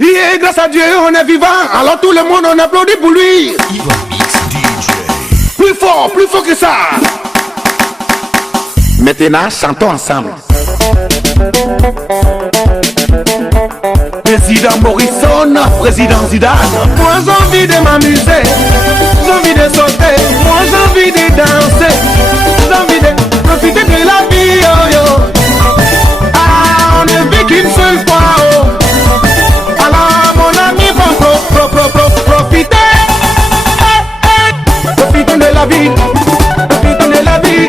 Yeah, grâce à Dieu, on est vivant. Alors tout le monde, on applaudit pour lui. Plus fort que ça. Maintenant, chantons ensemble. Président Morrison, président Zidane. Moi j'ai envie de m'amuser, j'ai envie de sauter, moi j'ai envie de danser, j'ai envie de profiter de la vie, oh yo. Ah, on ne vit qu'une seule fois, oh. Alors mon ami, profiter, profitons de la vie, profitons de la vie,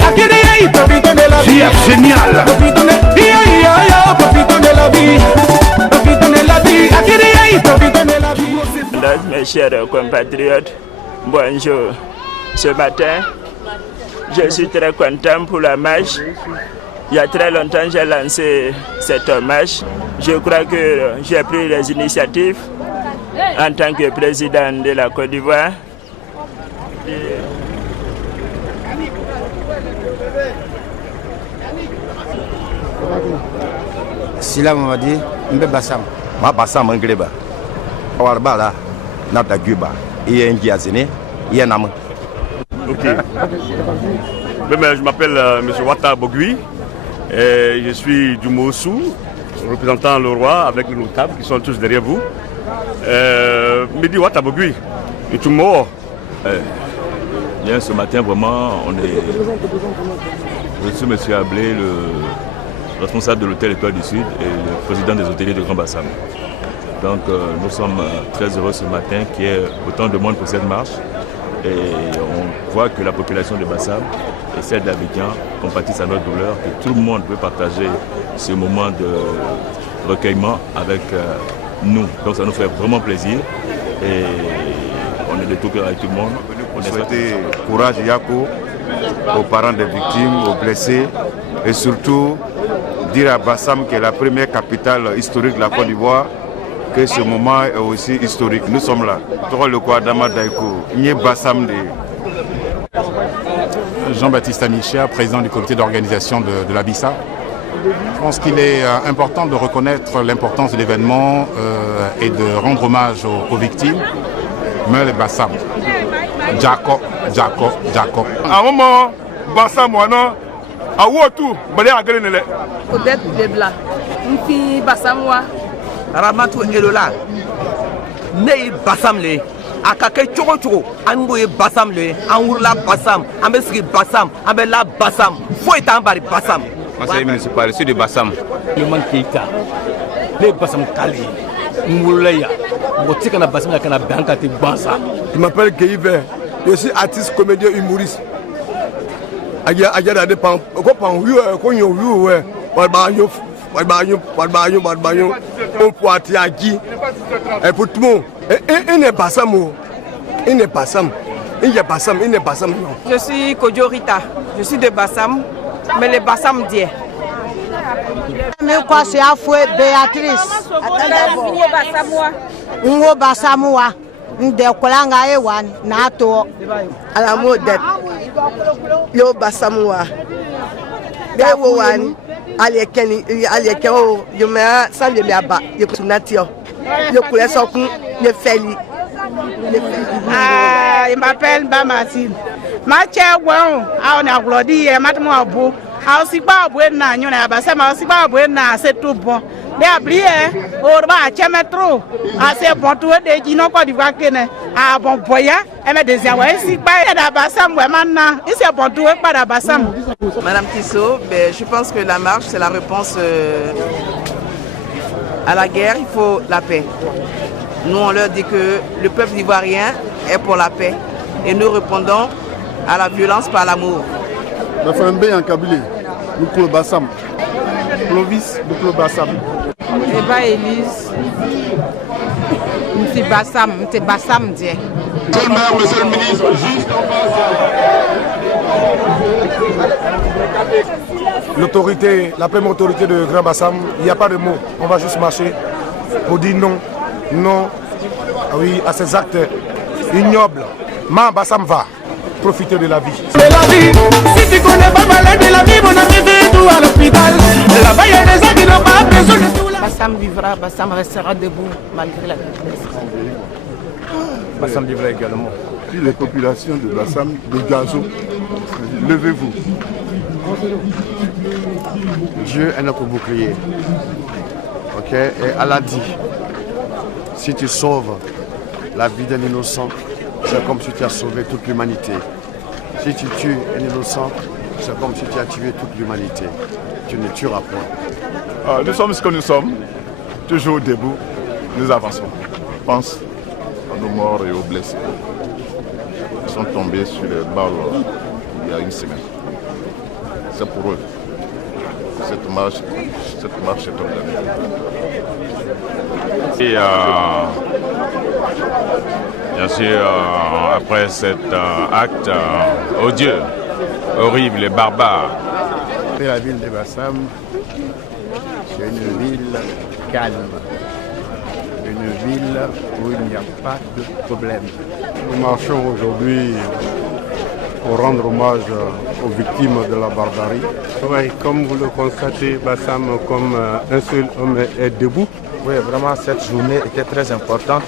profitons de la vie. Génial. Profitons de la vie. Mes chers compatriotes, bonjour. Ce matin, je suis très content pour la marche. Il y a très longtemps, j'ai lancé cette marche. Je crois que j'ai pris les initiatives en tant que président de la Côte d'Ivoire. Sila Mamadi, Mbe Bassam. Ma Bassam Angleba. Awarbala, Nata Guba. ING Azene, Yanam. Ok. Je m'appelle M. Wata Bogui. Et je suis du Mossou, représentant le roi avec les notables qui sont tous derrière vous. Midi Wata Bogui. Et tout le monde. Bien, ce matin, vraiment, je suis M. Ablé, le responsable de l'hôtel Étoile du Sud et le président des hôteliers de Grand Bassam. Donc nous sommes très heureux ce matin qu'il y ait autant de monde pour cette marche et on voit que la population de Bassam et celle d'Abidjan compatissent à notre douleur, que tout le monde veut partager ce moment de recueillement avec nous. Donc ça nous fait vraiment plaisir et on est de tout cœur avec tout le monde. On souhaite courage Yako aux parents des victimes, aux blessés et surtout dire à Bassam qui est la première capitale historique de la Côte d'Ivoire que ce moment est aussi historique. Nous sommes là. Jean-Baptiste Amicia, président du comité d'organisation de la BISA. Je pense qu'il est important de reconnaître l'importance de l'événement et de rendre hommage aux victimes. Mais les Bassam. Jacob. À un moment, Bassam, à Wotou, Odette Lebla, Mpi Bassamwa, Ramatou Elola, Nei Bassam le, Akake Choko, Angoye Bassam le, Angoula Bassam, Ameski Bassam, Amela Bassam, Fouetambari Bassam. Conseil municipal, je suis de Bassam. Le man Keita, les Bassam Kali, Moulaya, Motikana Bassam, Yakana Bankati Bansa. Je m'appelle Guéhiver, je suis artiste, comédien, humoriste. Aja des pan, on peut attirer et pour tout le monde. Il n'est pas Bassam. je suis Kodjorita, je suis de Bassam, mais les Bassam Dié. Je suis Béatrice. Ngo Bassamoua. Nde kolanga ewan na to ala modet yo Bassamwa de wo wan alekeno yo ma sanje mi aba yo kunatio yo kule sokun le feli il m'appelle Bamatine ma chegwon a on a glodi e matmo abu a o si gba abu na nyu na Bassam o si gba abu na c'est tout bon de abri orba chemetro assez bon tout de dino Côte d'Ivoire kene a bon boya e me désir ouais si pas da Bassam ouais maintenant il c'est bon tout pas da Bassam. Madame Tissot, je pense que la marche c'est la réponse à la guerre, il faut la paix. Nous on leur dit que le peuple ivoirien est pour la paix et nous répondons à la violence par l'amour. La femme en Kabylie, nous Bassam. Clovis, nous Bassam. Eva Elise, c'est Bassam, Dié. Monsieur le ministre, juste en face. L'autorité, la première autorité de Grand Bassam, il n'y a pas de mots. On va juste marcher pour dire non, oui, à ces actes ignobles. Ma Bassam va profiter de la vie. De la vie, si tu connais pas malade de la vie, mon ami, viens tout à l'hôpital. Là-bas, il y a des gens qui n'ont pas besoin de tout. Bassam vivra, Bassam restera debout malgré la faiblesse. Bassam vivra également. Puis les populations de Bassam, de Gazo, levez-vous. Dieu est notre bouclier. Ok? Et Allah dit, si tu sauves la vie d'un innocent, c'est comme si tu as sauvé toute l'humanité. Si tu tues un innocent, c'est comme si tu as tué toute l'humanité. Tu ne tueras point. Nous sommes ce que nous sommes, toujours debout, nous avançons. Pense à nos morts et aux blessés. Ils sont tombés sur les balles il y a une semaine. C'est pour eux. Cette marche est organisée. Et bien sûr, après cet acte odieux, horrible et barbare. La ville de Bassam, c'est une ville calme, une ville où il n'y a pas de problème. Nous marchons aujourd'hui pour rendre hommage aux victimes de la barbarie. Oui, comme vous le constatez, Bassam, comme un seul homme est debout. Oui, vraiment, cette journée était très importante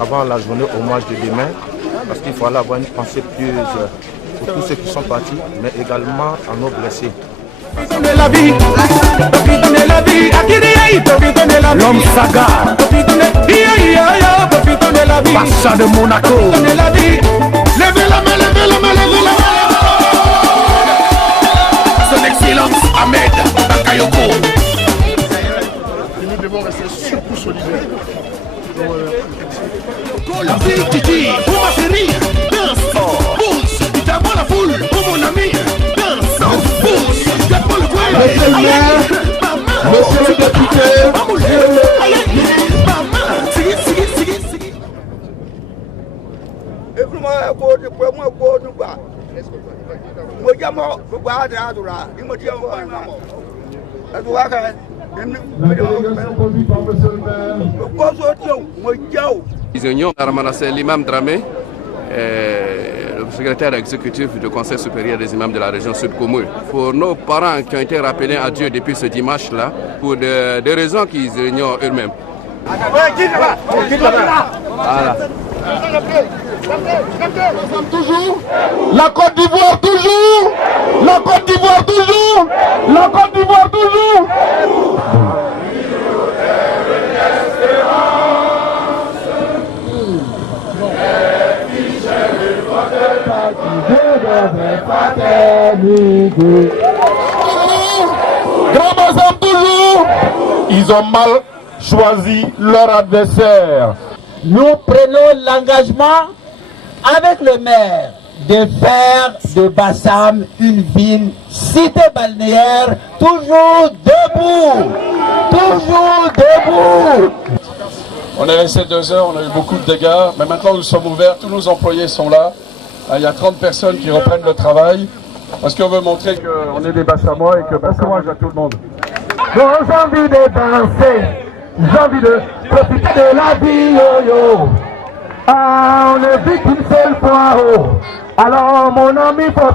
avant la journée hommage de demain, parce qu'il fallait avoir une pensée pieuse pour tous ceux qui sont partis, mais également à nos blessés. L'homme Sagar, Bassa de Monaco. Levez la main, levez la main, levez la main. Son Excellence Ahmed Bakayoko. Nous devons rester surtout solidaires. Titi, Ouma Série, danse, pousse, t'as la foule, oh mon ami, danse, pousse, t'as pas le coin. Monsieur le maire, monsieur le député, Isignon Armanassé, l'imam Dramé, le secrétaire exécutif du Conseil supérieur des imams de la région Sud-Koumou. Pour nos parents qui ont été rappelés à Dieu depuis ce dimanche-là, pour des raisons qu'ils ignorent eux-mêmes. Voilà. Toujours, la Côte d'Ivoire toujours, la Côte d'Ivoire toujours, la Côte d'Ivoire toujours. Grand Bassam toujours. Ils ont mal choisi leur adversaire. Nous prenons l'engagement avec le maire de faire de Bassam une ville cité balnéaire toujours debout. Toujours debout. On est resté 2 heures, on a eu beaucoup de dégâts, mais maintenant nous sommes ouverts, tous nos employés sont là. Il y a 30 personnes qui reprennent le travail parce qu'on veut montrer qu'on est des Bassamois et que Bassam mange à tout le monde. J'ai envie de danser, j'ai envie de profiter de la vie, yo yo. Ah, on ne vit qu'une seule fois, oh. Alors mon ami, pro.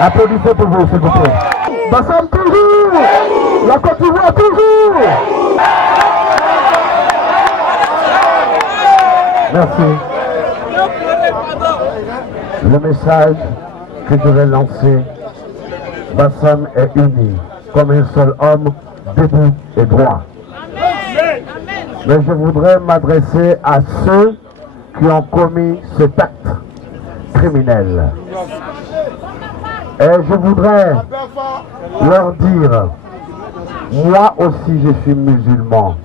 Applaudissez pour vous, s'il vous plaît. Bassam toujours, la Côte d'Ivoire toujours. Merci. Le message que je vais lancer, Bassam est uni, comme un seul homme, debout et droit. Mais je voudrais m'adresser à ceux qui ont commis cet acte criminel. Et je voudrais leur dire, moi aussi je suis musulman,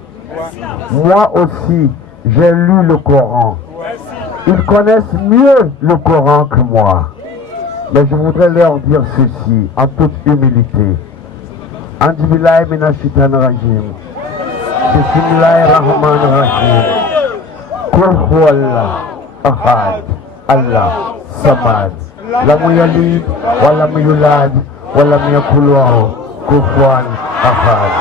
moi aussi j'ai lu le Coran. Ils connaissent mieux le Coran que moi. Mais je voudrais leur dire ceci en toute humilité. Anjibillahi minashitan rajim. Bismillahirrahmanirrahim. Kul huwallah ahad. Allah samad. Lam yalid wa lam yulad wa lam yakul lahu kufuwan ahad.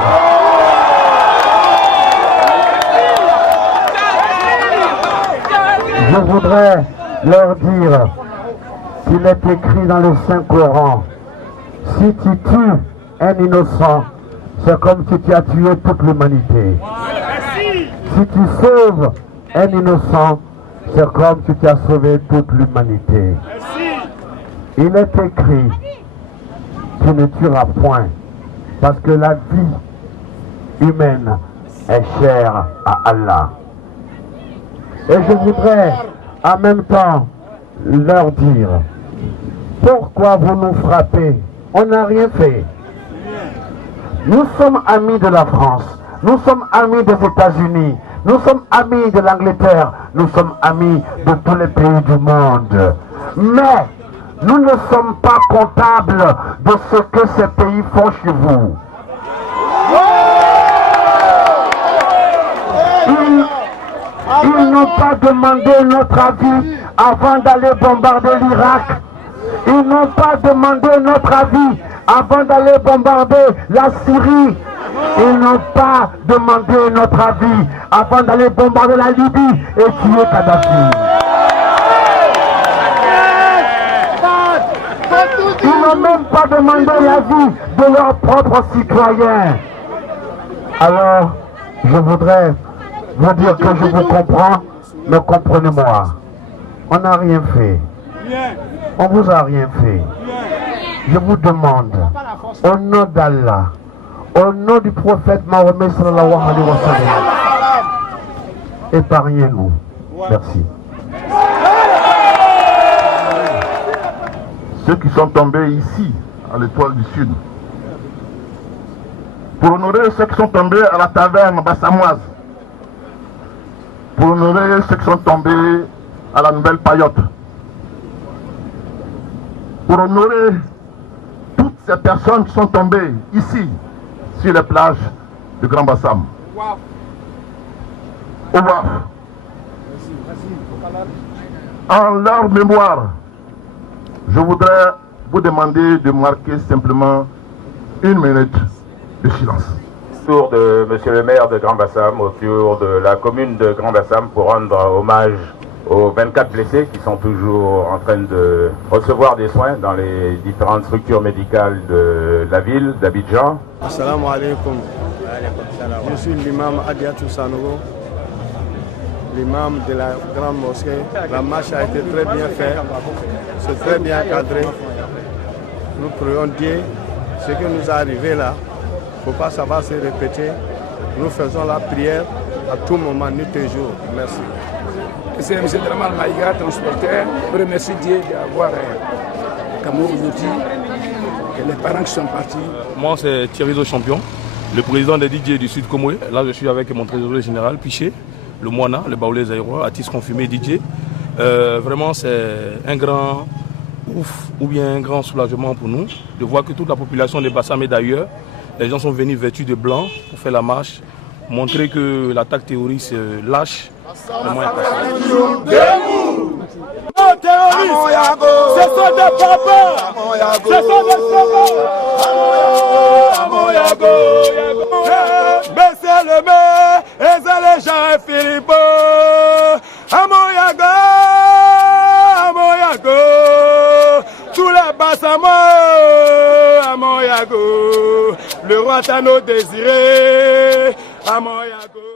Je voudrais leur dire qu'il est écrit dans le Saint-Coran, si tu tues un innocent, c'est comme si tu as tué toute l'humanité. Si tu sauves un innocent, c'est comme si tu as sauvé toute l'humanité. Il est écrit, tu ne tueras point, parce que la vie humaine est chère à Allah. Et je voudrais en même temps leur dire, pourquoi vous nous frappez? On n'a rien fait. Nous sommes amis de la France, nous sommes amis des États-Unis, nous sommes amis de l'Angleterre, nous sommes amis de tous les pays du monde. Mais nous ne sommes pas comptables de ce que ces pays font chez vous. Ils n'ont pas demandé notre avis avant d'aller bombarder l'Irak. Ils n'ont pas demandé notre avis avant d'aller bombarder la Syrie. Ils n'ont pas demandé notre avis avant d'aller bombarder la Libye et tuer Kadhafi. Ils n'ont même pas demandé l'avis de leurs propres citoyens. Alors, je voudrais vous dire que je vous comprends, mais comprenez-moi. On n'a rien fait. On vous a rien fait. Je vous demande, au nom d'Allah, au nom du prophète Mahomet sallallahu alayhi wa sallam, épargnez-nous. Merci. Ceux qui sont tombés ici, à l'Étoile du Sud, pour honorer ceux qui sont tombés à la taverne bassamoise, pour honorer ceux qui sont tombés à la Nouvelle Payotte, pour honorer toutes ces personnes qui sont tombées ici, sur les plages du Grand Bassam. Au revoir. En leur mémoire, je voudrais vous demander de marquer simplement 1 minute de silence. Tour de Monsieur le maire de Grand Bassam, autour de la commune de Grand Bassam, pour rendre hommage aux 24 blessés qui sont toujours en train de recevoir des soins dans les différentes structures médicales de la ville d'Abidjan. Assalamu alaikum. Je suis l'imam Adiatou Sanogo, l'imam de la grande mosquée. La marche a été très bien faite, c'est très bien cadré. Nous prions Dieu, ce qui nous est arrivé là, il ne faut pas savoir se répéter. Nous faisons la prière à tout moment, nuit et jour. Merci. C'est M. Draman Maïga, transporteur. Je remercie Dieu d'avoir Kamour aujourd'hui et les parents qui sont partis. Moi, c'est Thierry Do Champion, le président des DJ du Sud Comoué. Là, je suis avec mon trésorier général, Piché, le Moana, le Baoulé Zaïrois, artiste confirmé DJ. Vraiment, c'est un grand ouf ou bien un grand soulagement pour nous de voir que toute la population des Bassam et d'ailleurs, les gens sont venus vêtus de blanc pour faire la marche, montrer que l'attaque terroriste lâche. Debout! Nos terroristes, ce sont des papas, ce sont des sauveurs. Baissez le maire, et les gens et Philippe. Amoyago, Amoyago, tous les Bassamo, Amoyago, le roi Tano désiré, Amoyago.